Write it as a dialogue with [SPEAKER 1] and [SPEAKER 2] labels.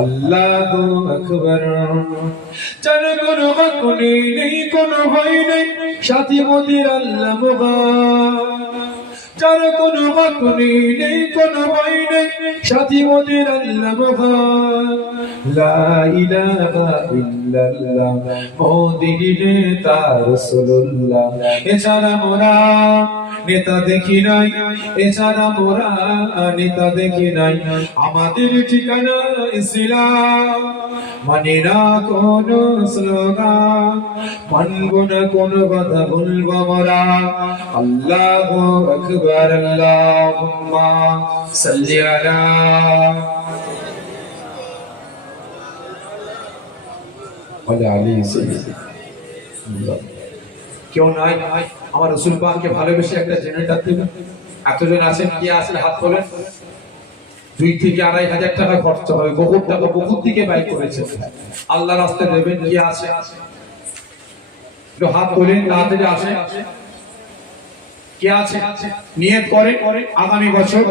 [SPEAKER 1] আল্লাহ আকবর। চল কোনো হক নেই নেই, কোনো ভয় নেই, সাথী মোদির আল্লাহ চল কোনো হক নেই নেই, কোনো ভয় নেই, সাথী মোদির আল্লাহ ইলাহা ইল্লাল্লাহ মোদির নেতা রাসূলুল্লাহ। এছাড়া মোরা নেতা দেখি নাই, এছাড়া মোরা নেতা দেখি নাই। আমাদের ঠিকানা ইসলাম মানে না কোন স্লোগান, মানব না কোন কথা বলব মোরা আল্লাহ আকবর, আল্লাহুম্মা সাল্লি আলা ওয়ালা আলি কেউ নাই আমার রসুল পাককে ভালোবেসে একটা জেনারেটর এতজন আছেন, কি আছেন হাত তোলেন? দুই থেকে আড়াই হাজার টাকা খরচ হবে, বহুত টাকা, বহুত দিকে ব্যয় করেছে আল্লাহ দেবেন, কি আছে? হাত তোলেন আসেন। কে আছে? নিয়ত করে আগামী বছর।